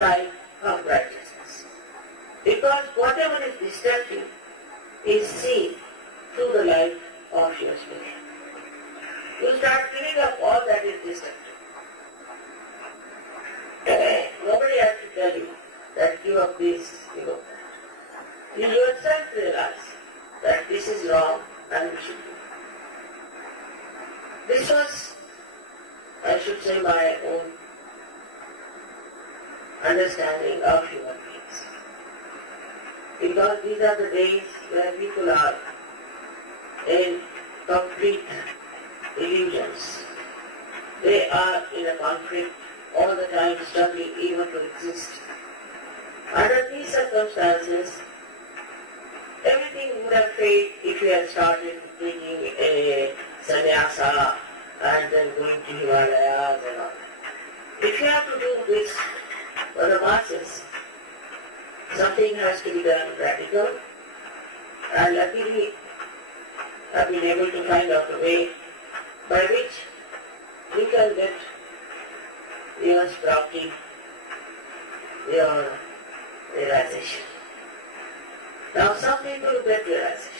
life of righteousness. Because whatever is destructive is seen through the light of your spirit. You start giving up all that is destructive. Nobody has to tell you that give up this, give up that. You yourself realize that this is wrong and we should do. This was, I should say, my own understanding of human beings. Because these are the days where people are in complete illusions. They are in a conflict all the time, struggling even to exist. Under these circumstances, everything would have failed if you had started taking a sannyasa and then going to Himalayas and all that. If you have to do this for the masses, something has to be done practical, and luckily I've been able to find out a way by which we can get your sprouting, your realization. Now some people who get realization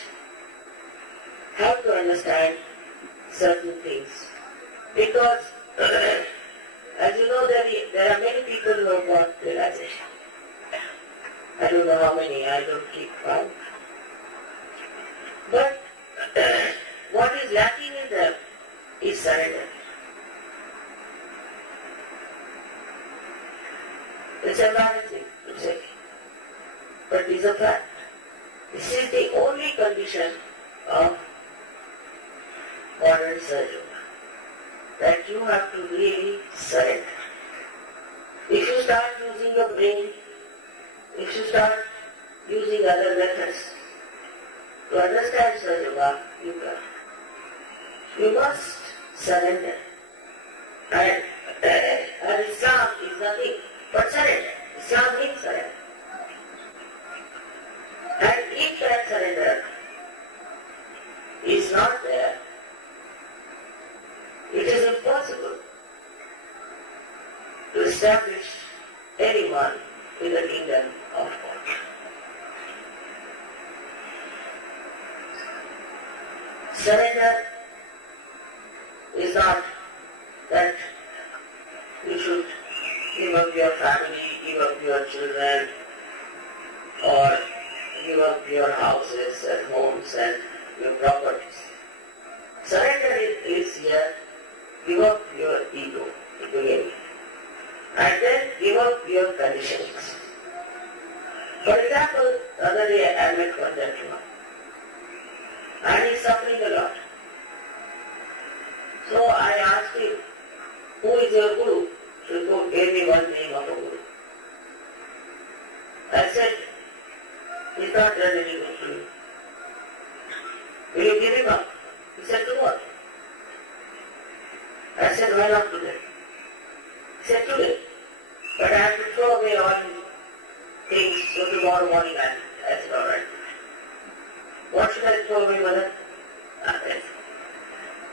have to understand certain things, because as you know, there are many people who have got realization. I don't know how many, I don't keep count. But what is lacking in them is surrender. It's embarrassing to say, but it is a fact. This is the only condition of modern surgery, that you have to really surrender. If you start using your brain, if you start using other methods to understand surgery, you can. You must surrender. And Islam is nothing but surrender. Islam means surrender. And if that surrender is not there, it is impossible to establish anyone in the kingdom of God. Surrender is not that you should give up your family, give up your children, or give up your houses and homes and your properties. Surrender is here, give up your ego, and then give up your conditions. For example, the other day I met one gentleman, and he's suffering a lot. So I asked him, who is your guru? He gave me one name of a guru. I said, he's not done any good to you. Will you give him up? He said, to what? I said, why not today? He said, today. But I have to throw away all his things, so tomorrow morning I said, all right. What should I throw away, mother?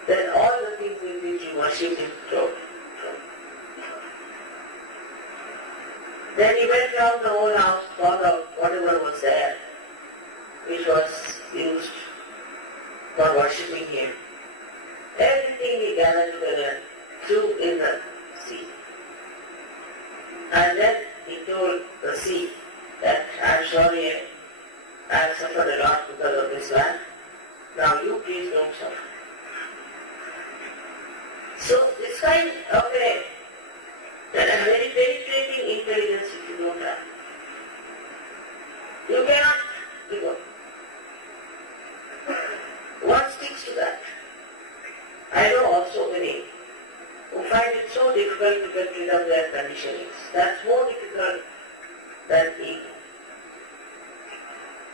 Then all the things in which you worship him, throw. Then he went around the whole house, found out whatever was there, which was used for worshipping him. Everything he gathered together, threw in the sea. And then he told the sea that I'm sorry, I have suffered a lot because of this man. Now you please don't suffer. So this kind of a very penetrating intelligence if you don't have, you cannot give up. One sticks to that. I know also many who find it so difficult to get rid of their conditionings. That's more difficult than ego.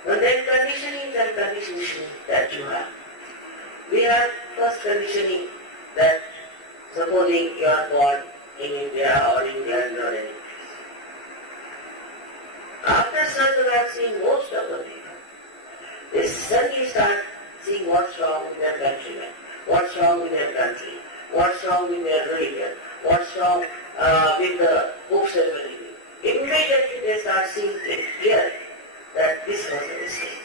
But then conditioning and conditioning that you have. We have first conditioning that supposing you are born in India or England or anything. After seeing most of the people, they suddenly start seeing what's wrong with their countrymen, what's wrong with their country, what's wrong with their religion, what's wrong with the books and everything. they start seeing it clearly that this was a mistake.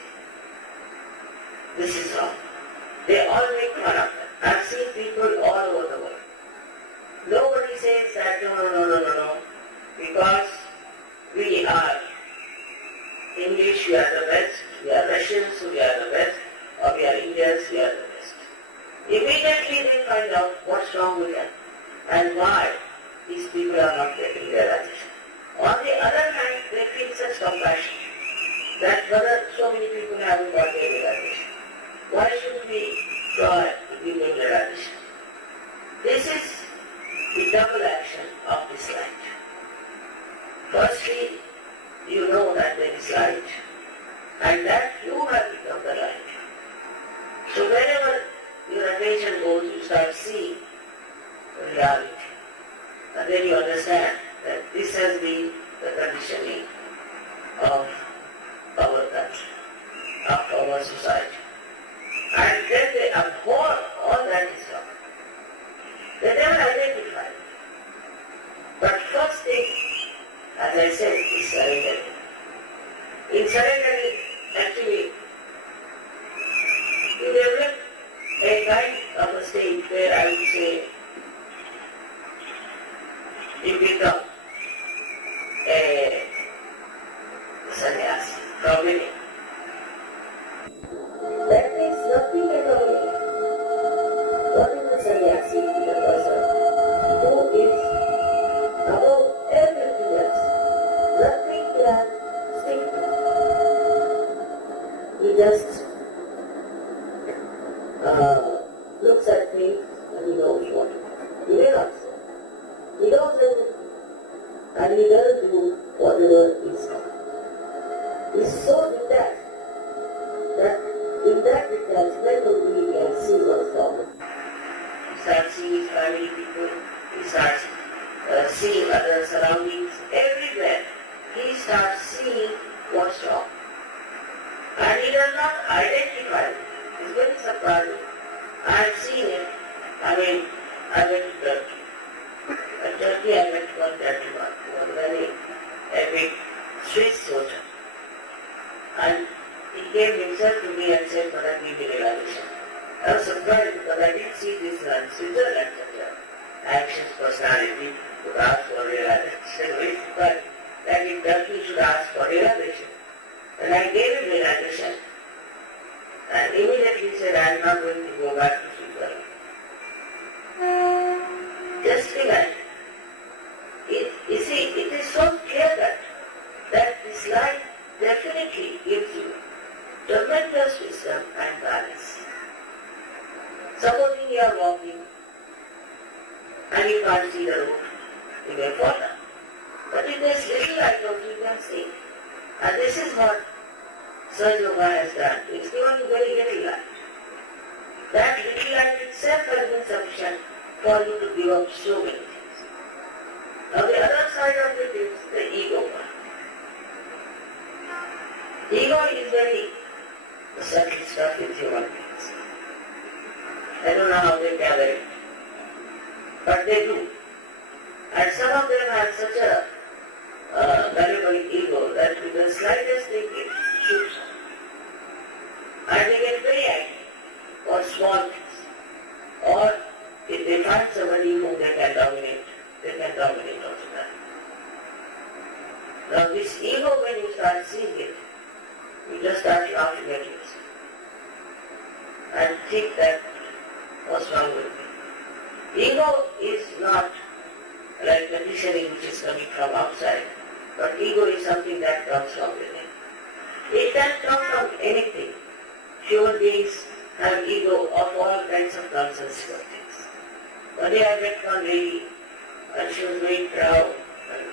This is wrong. They all make fun of them. I've seen people all over the world. Nobody says that no, because we are English, we are the best, we are Russians, we are the best, or we are Indians, we are the best. Immediately they find out what's wrong with them and why these people are not getting realization. On the other hand, they feel such compassion that whether so many people haven't got their realization, why should we try to give them realization? This is the double action of this light. Firstly, you know that there is light, and that you have become the light. So wherever your attention goes, you start seeing reality. And then you understand that this has been the conditioning of our country, of our society. And then they abhor all that is wrong. They never identify it. But first thing, as I said, is surrendering. In surrendering, actually, you develop a kind of a state where I would say you become a sannyasi from within. That means nothing at all. What is the sannyasi? The person who is above everything else. Nothing can stick to. He just looks at things and he knows what to do. He may not say. He knows everything. And he doesn't do whatever is done. He's so detached that in that detachment only he can see what's wrong. He starts seeing his family people, he starts seeing other surroundings, everywhere. He starts seeing what's wrong. And he does not identify it. It's very surprising. I have seen it. I went to Turkey. At Turkey I went to one gentleman who was very a big Swiss soldier. And he came himself to me and said, "Father, give me realization." I was surprised because I didn't see this in Switzerland, such an anxious personality would ask for realization. Very surprised that in Turkey should ask for realization. And I gave him realization. And immediately he said, "I am not going to go back to Switzerland." Just imagine. You see, it is so clear that this light definitely gives you tremendous wisdom and balance. Supposing you are walking and you can't see the road, you may fall down. But if there is little light out, you can see. And this is what Sir Yoga has done. It's given you very little light. That little light itself has been sufficient for you to give up so many things. Now the other side of it is the ego part. Ego is very subtle stuff with human beings. I don't know how they gather it, but they do. And some of them have such a valuable ego that with the slightest thing it shoots up. And they get very angry for small things. Or if they find somebody whom they can dominate also that. Now this ego, when you start seeing it, you just start laughing at yourself and think that what's wrong with me? Ego is not like conditioning which is coming from outside, but ego is something that comes from within. It can come from anything. Human beings have ego of all kinds of nonsensical things. One day I met one lady and she was very proud and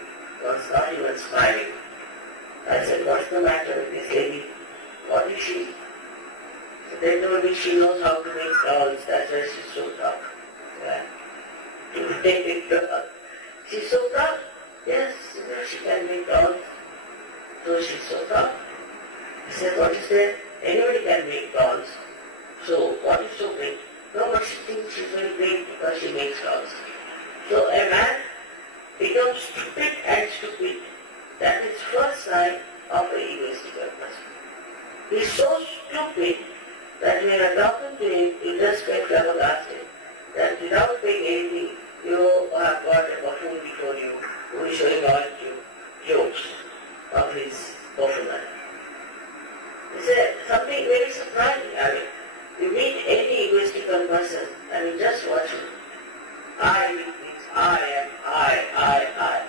was not even smiling. I said, "What's the matter with this lady? What is she?" So they told me she knows how to make dolls, that's why she's so proud. She's so proud. Yes, she can make dolls. So she's so proud. I said, "What is there? Anybody can make dolls. So what is so great?" "No, but she thinks she's very great because she makes dolls." So a man becomes stupid and stupid That is first sign of an egoistical person. He is so stupid that when you are talking to him, you just get flabbergasted that without paying anything, you have got a buffoon before you who is showing all you jokes of his buffoonery. It's something very surprising. I mean, you meet any egoistical person and you just watch him. I with this, I am, I.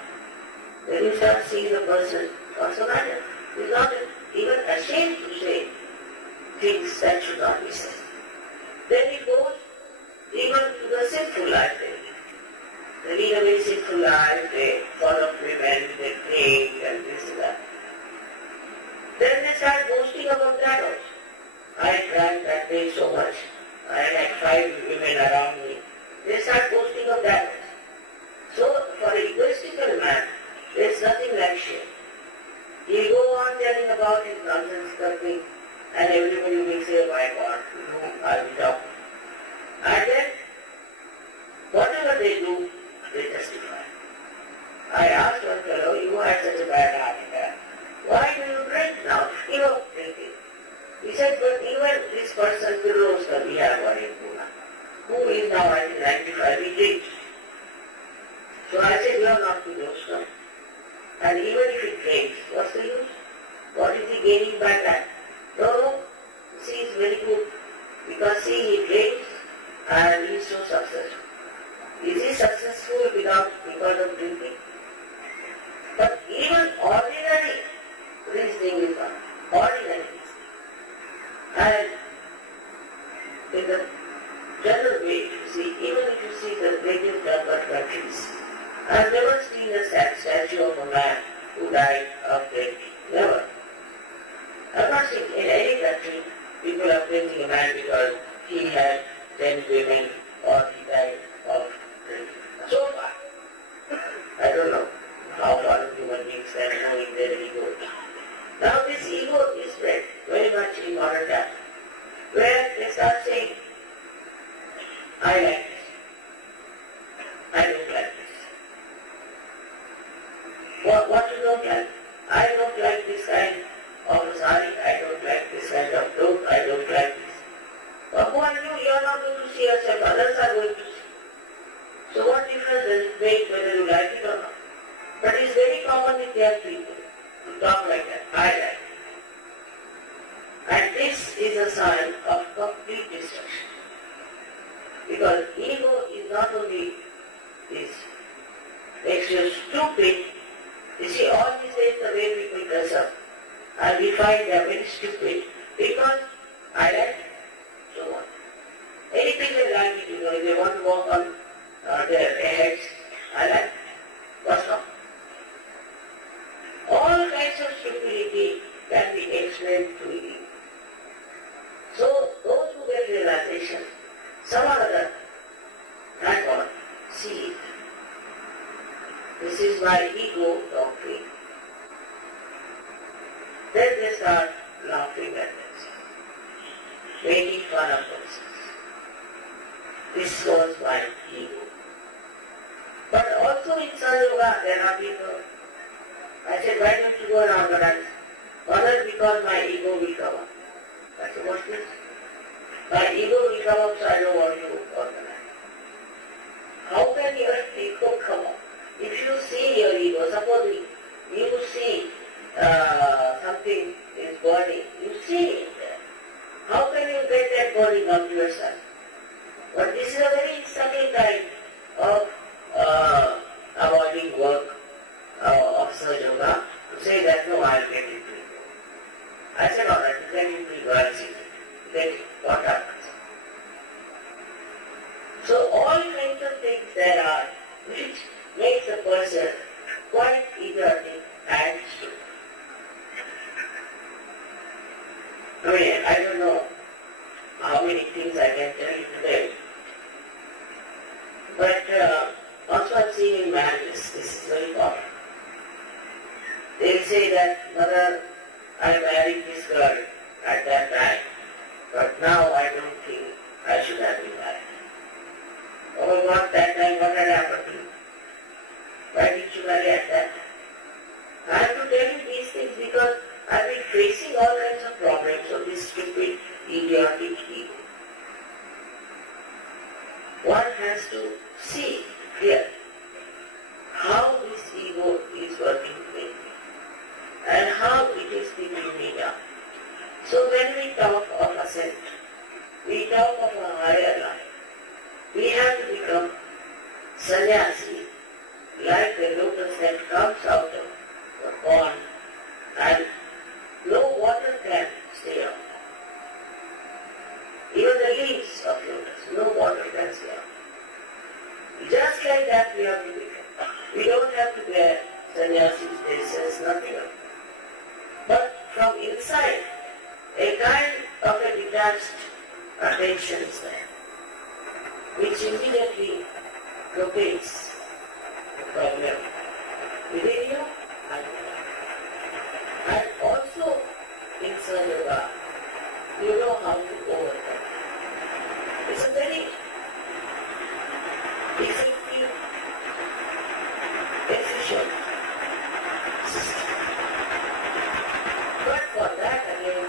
Then you start seeing the person, what's the matter? He's not even ashamed to say things that should not be said. Then he goes even to the sinful life they lead. They lead a very sinful life, they follow women, they drink and this and that. Then they start boasting about that also. I drank that day so much. I had 5 women around me. They start boasting of that also. So for an egoistical man, there is nothing like shame. He will go on telling about his nonsense something and everybody will say, my God, to whom are we talking? And then, whatever they do, they justify. I asked one fellow, you had such a bad heart attack. Why do you drink now? Give up drinking. He said, but even this person, Kirloskar, we have one in Pune, who is now, I think, 95, he drinks. So I said, you are not Kirloskar. And even if he drinks, what's the use? What is he gaining by that? No, see, it's very good. Because see, he drinks and he is so successful. Is he successful because of drinking? But even ordinary reasoning is not. Ordinary reasoning. And in the general way, if you see, even if you see the greatest developed countries, I have never seen a statue of a man who died of drinking. Never. I have not seen in any country people are painting a man because he had 10 women or he died of drinking. So far. I don't know how far human beings can know in their ego. Now this ego is spread very much in modern times, where they start saying, I like this. I don't like this. What you don't like? I don't like this kind of sari, I don't like this kind of cloth, I don't like this. But who are you? You are not going to see yourself, others are going to see. So what difference does it make whether you like it or not? But it's very common with young people to talk like that. I like it. And this is a sign of complete destruction. Because ego is not only this, makes you stupid. You see, all these days the way people dress up, and we find they are very stupid because I like it. So what? Anything they like it, if they want to walk on their heads, I like it. What's wrong? All kinds of stupidity can be explained through ego. So those who get realization, some or other, thank God, see it. This is my ego doctrine. Then they start laughing at themselves, making fun of themselves. This was my ego. But also in Sahaja, there are people. I said, why don't you go and organize? Mother, because my ego will come up. I said, what's this? My ego will come up, so I don't want to organize. How can your ego come up? If you see your ego, suppose you see something is burning, you see it there. How can you get that burning on yourself? But this is a very subtle kind of avoiding work of Sahaja Yoga to say that no, I'll get into it. I said, all right, get into it, I'll see it. Get it, what happens? So all kinds of things there are which makes a person quite idiotic and stupid. I mean, I don't know how many things I can tell you today, but also I've seen in marriages, this is very common. They say that, mother, I married this girl at that time, but now I don't think I should have been married. Oh, what that time, what had happened to you? Why did you marry at that time? I have to tell you these things because I've been facing all kinds of problems of this stupid, idiotic ego. One has to see here how this ego is working with me and how it is keeping me down. So when we talk of ascent, we talk of a higher life. We have to become sannyasi, like the lotus that comes out of the pond and no water can stay on. Even the leaves of lotus, no water can stay on. Just like that we have to become. We don't have to wear sannyasi dresses, nothing else. But from inside, a kind of a detached attention is there, which immediately locates the problem within you and also in Yoga, you know how to overcome. It's a very effective, efficient system. But for that again,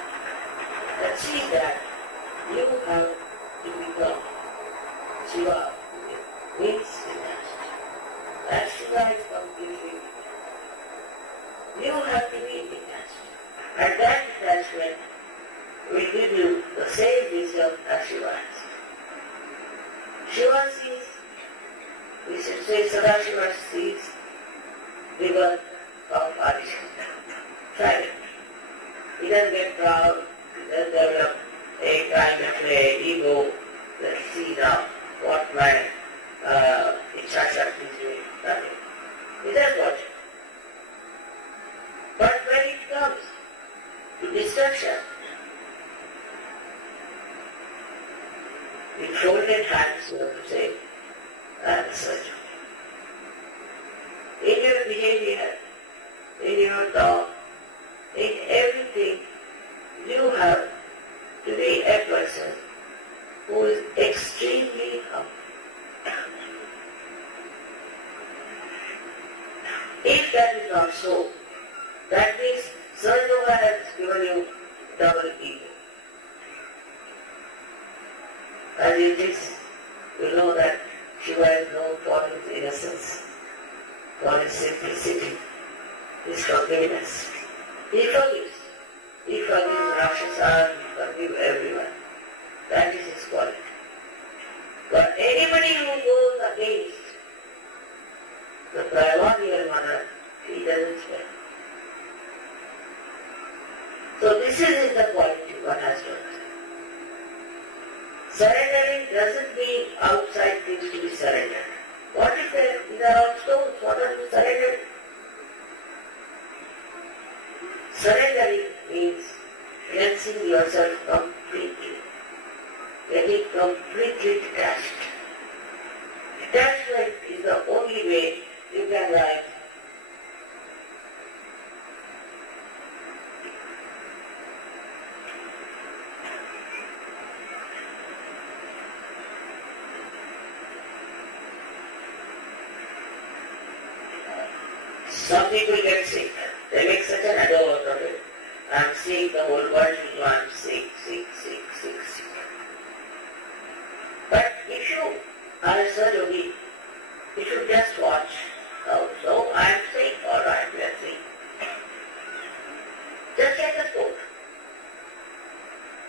achieve that, you have to become Shiva, means detached. And Shiva is completely detached. You have to be detached. And that detachment will give you the same wisdom as Shiva has. Shiva sees, we should say Sadashiva sees the birth of Adishanta. Silent. He doesn't get proud, he doesn't develop a kind of a ego that sees now what my Ichhashakti is doing. Nothing. He does watch. But when it comes to destruction, with folded hands, so to say, and such. In your behavior, in your thought, in everything, you have to be a person who is extremely humble. If that is not so, that means Sarjava has given you double ego. As it is, you know that Shiva is known for his innocence, for his simplicity, his forgiveness. He forgives. He forgives Rakshasa, he forgives everyone. That is his quality. But anybody who goes against the primordial mother, he doesn't spare. So this is the quality one has to understand. Surrendering doesn't mean outside things to be surrendered. What if these are all stones? What are you surrendering? Surrendering means cleansing yourself completely, getting completely detached. Detachment is the only way you can rise. Some people get sick. They make such an ado out of it. I'm seeing the whole world, I'm sick. But if you are a Sahaja, you should just watch. Oh, so I'm sick, alright, let's see. Just like a sport.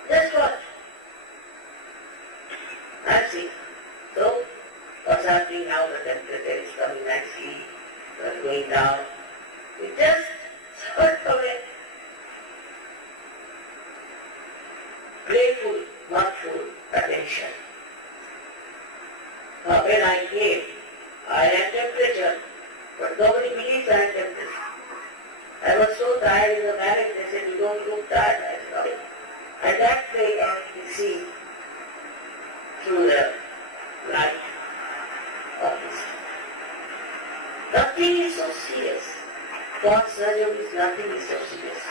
Just watch. I'm sick. So, what's happening now? The temperature is coming nicely. Going down. You just sort of a playful, thoughtful attention. When I came, I had temperature, but nobody believes I had temperature. I was so tired in the marriage, they said, you don't look tired. I said, okay. And that way I could see through the light of this. Nothing is so serious. For Sahaja, nothing is so serious.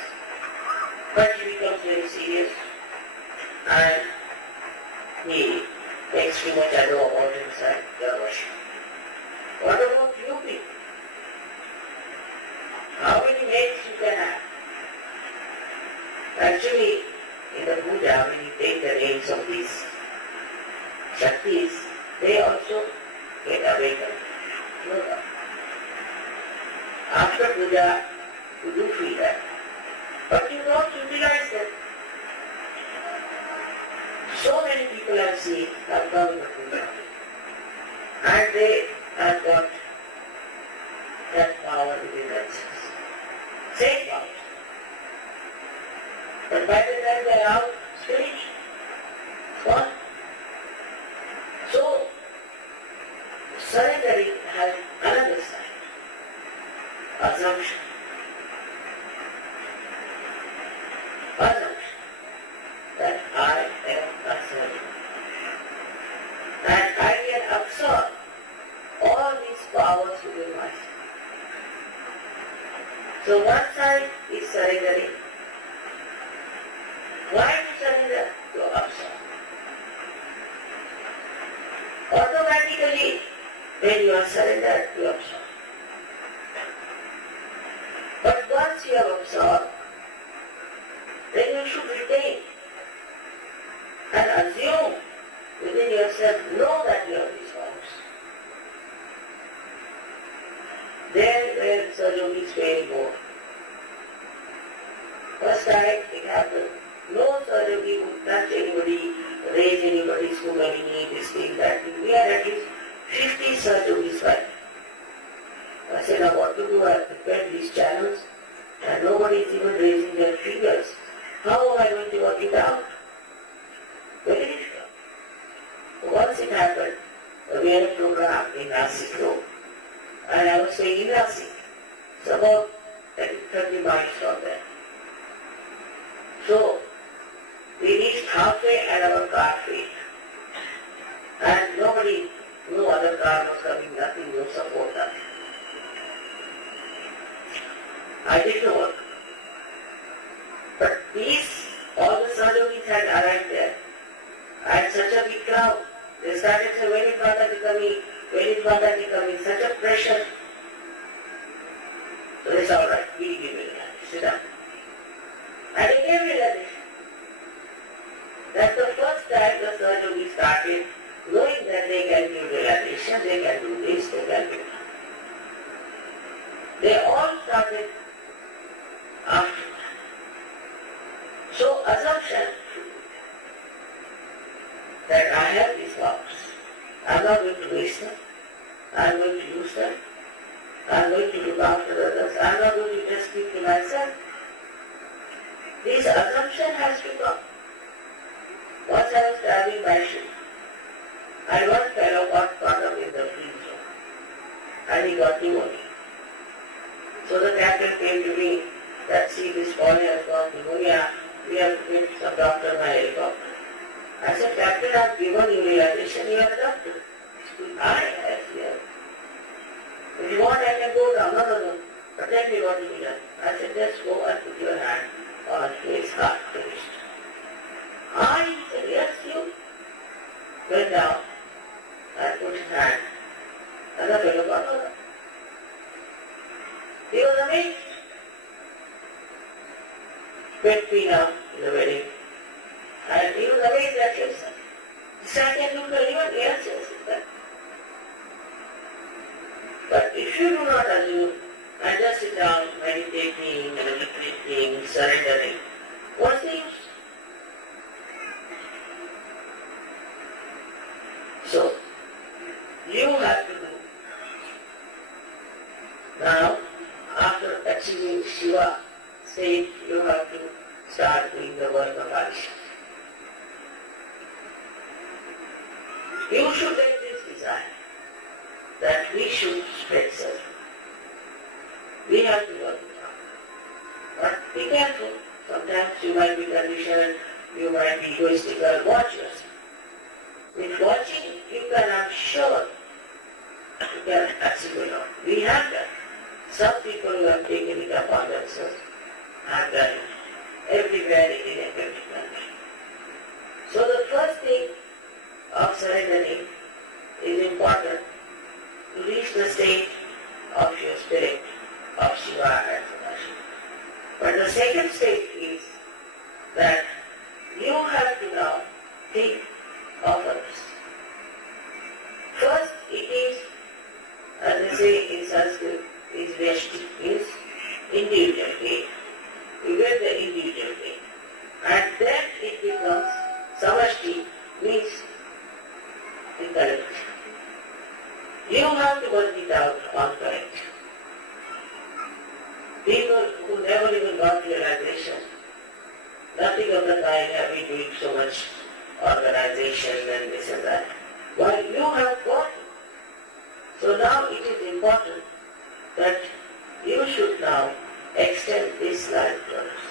But he becomes very serious and he makes too much ado about himself, the worship. What about you people? How many mates you can have? Actually, in the puja, when you take the names of these Shaktis, they also get awakened. No doubt. After puja, you do feel that. But you don't utilize them. So many people have seen have come in the puja. And they have got that power within themselves. Same power. But by the time they are out, it's finished. It's gone. So, surrendering has another side. Assumption. Assumption that I am a servant. And I can absorb all these powers within myself. So one side is surrendering. Why to surrender? To absorb. Automatically, when you are surrendered, you absorb. But once you have absorbed, then you should retain and assume within yourself, know that you have these powers. Then where Sahaja-yogis fail more. First time it happened. No Sahaja-yogi would touch anybody, raise anybody's kundalini, this thing, that thing. We had at least 50 Sahaja-yogis fighting. I said, now what to do? I have prepared these channels and nobody is even raising their fingers. How am I going to work it out? Very difficult. Once it happened, we had a program in Nasik Road. And I was staying in Nasik. It's about 30 miles from there. So, we reached halfway and our car failed. And nobody, no other car was coming, nothing, no support, nothing. I didn't work. But these, all the Sahaja-yogis had arrived there. And such a big crowd. They started saying, when is Mataji coming? When is Mataji coming? Such a pressure. So they said, alright, we give it. Sit down. And they gave realization. That's the first time the Sahaja-yogis started knowing that they can give realization, they can do this, they can do that. They all started after that. So assumption that I have these powers. I'm not going to waste them. I'm going to use them. I'm going to look after others. I'm not going to just keep to myself. This assumption has to come. Once I was traveling by ship, and one fellow got caught up in the free zone, and he got pneumonia. So the captain came to me that, see, this boy has got pneumonia, we have to get some doctor by helicopter. I said, Captain, I have given you realization, you are a doctor. I have here. If you want, I can go down. No. But tell me what to be done. I said, just go and put your hand on his heart first. I said, yes, you. Went down and put his hand. And the fellow got over. He was amazed. Went me now in the wedding. And he was amazed at himself. He said, I can look at anyone else. But if you do not assume and just sit down, meditating, reflecting, surrendering, what's the use? So, you have to do. Now, after achieving Shiva state, you have to start doing the work of Arisha. You should take this desire that we should spread service. We have to work it out. But be careful. Sometimes you might be conditioned, you might be egoistical. Watch yourself. With watching, you can, I'm sure, you can achieve a lot. We have done. Some people who have taken it upon themselves have done it everywhere in every country. So the first thing of surrendering is important to reach the state of your spirit of Shiva and But the second step is that you have to now think of others. First, it is, as they say in Sanskrit, is Vyashti, means individual gain. You get the individual gain. And then it becomes Samashti, means the collective. You have to work it out on collective. People who never even got realization, nothing of the kind have been doing so much organization and this and that. While you have got it. So now it is important that you should now extend this life to others.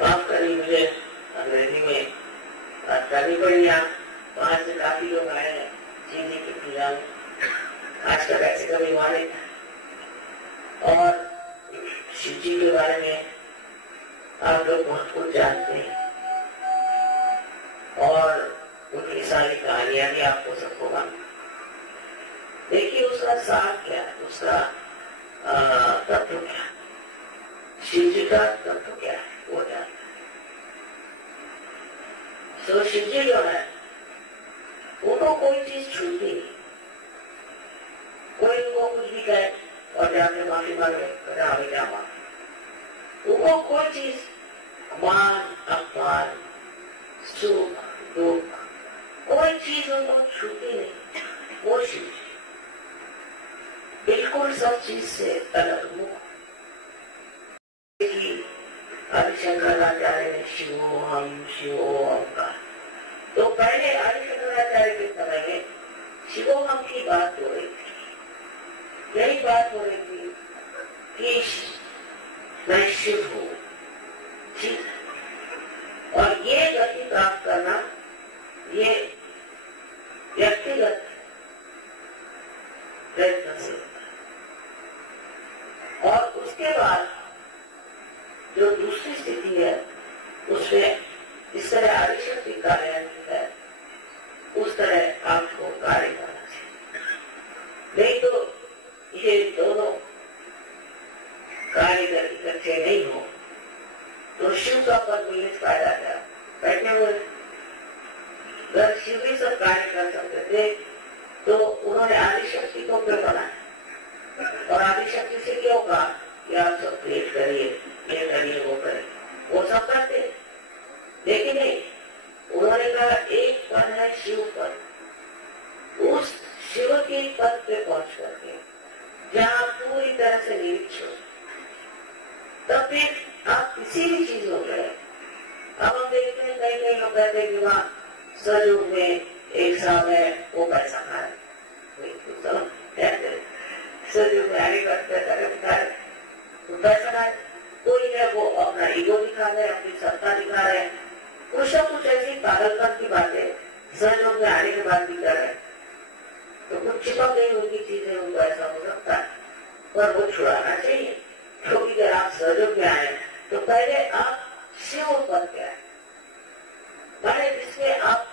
माफ करिए मुझे अंग्रेजी में बात करनी पड़ी। यहाँ वहाँ से काफी लोग आए हैं जी की पूजा में। आज तक ऐसे कभी हुआ नहीं था। और शिव जी के बारे में आप लोग बहुत कुछ जानते हैं और उनकी सारी कहानियां भी आपको सबको मालूम। देखिए उसका सार क्या है, उसका तत्व क्या है, शिव जी का तत्व क्या है वो जानता है। तो शिव जी जो है उनको कोई चीज छूटती नहीं। कोई उनको कुछ भी कहे और जाके माफी मांगे, हमें क्या मांगे। उनको कोई चीज मान अपमान सुख दुख कोई चीज उनको छूटी नहीं। वो शिव जी बिल्कुल सब चीज से अलग मुख। आदिशंकराचार्य ने शिवोहम का, तो पहले आदिशंकराचार्य के समय में शिवोहम की बात हो रही थी। यही बात हो रही थी कि मैं शिव हूँ, ठीक। और ये गति प्राप्त करना ये व्यक्तिगत प्रयत्न से होता है। और उसके बाद जो दूसरी स्थिति है उसमें जिस तरह आदिशक्ति कार्यान्वित है उस तरह आपको कार्य करना चाहिए। नहीं तो ये दोनों कार्य इकट्ठे नहीं हो तो शिव का पद मिलने से फायदा क्या। बैठे हुए अगर शिव भी सब कार्य कर सकते थे तो उन्होंने आदिशक्ति को क्यों बनाया और आदिशक्ति से क्यों कहा कि आप सब क्रिएट करिए, ये करिए, वो करिए। वो सब करते लेकिन नहीं, उन्होंने कहा एक पद है शिव पद। उस शिव के पद पे पहुंच करके जहाँ पूरी तरह से निरीक्ष हो तब फिर आप किसी भी चीज हो गए। अब हम देखते हैं कई कई लोग कहते हैं कि वहाँ सजयोग में एक साहब है वो पैसा खा रहे, सजयोग में आगे करते तो पैसा खा रहे। कोई है वो अपना ईगो दिखा रहे, अपनी सत्ता दिखा रहे, कुछ ना कुछ ऐसी पागलपन की बातें सहयोग में आने के बाद भी कर रहे। तो कुछ छिपा गई उनकी चीजें, उनको ऐसा हो सकता है पर वो छुड़ाना चाहिए। क्योंकि अगर आप सहयोग में आए तो पहले आप शिव पद क्या है, पहले जिसमें आप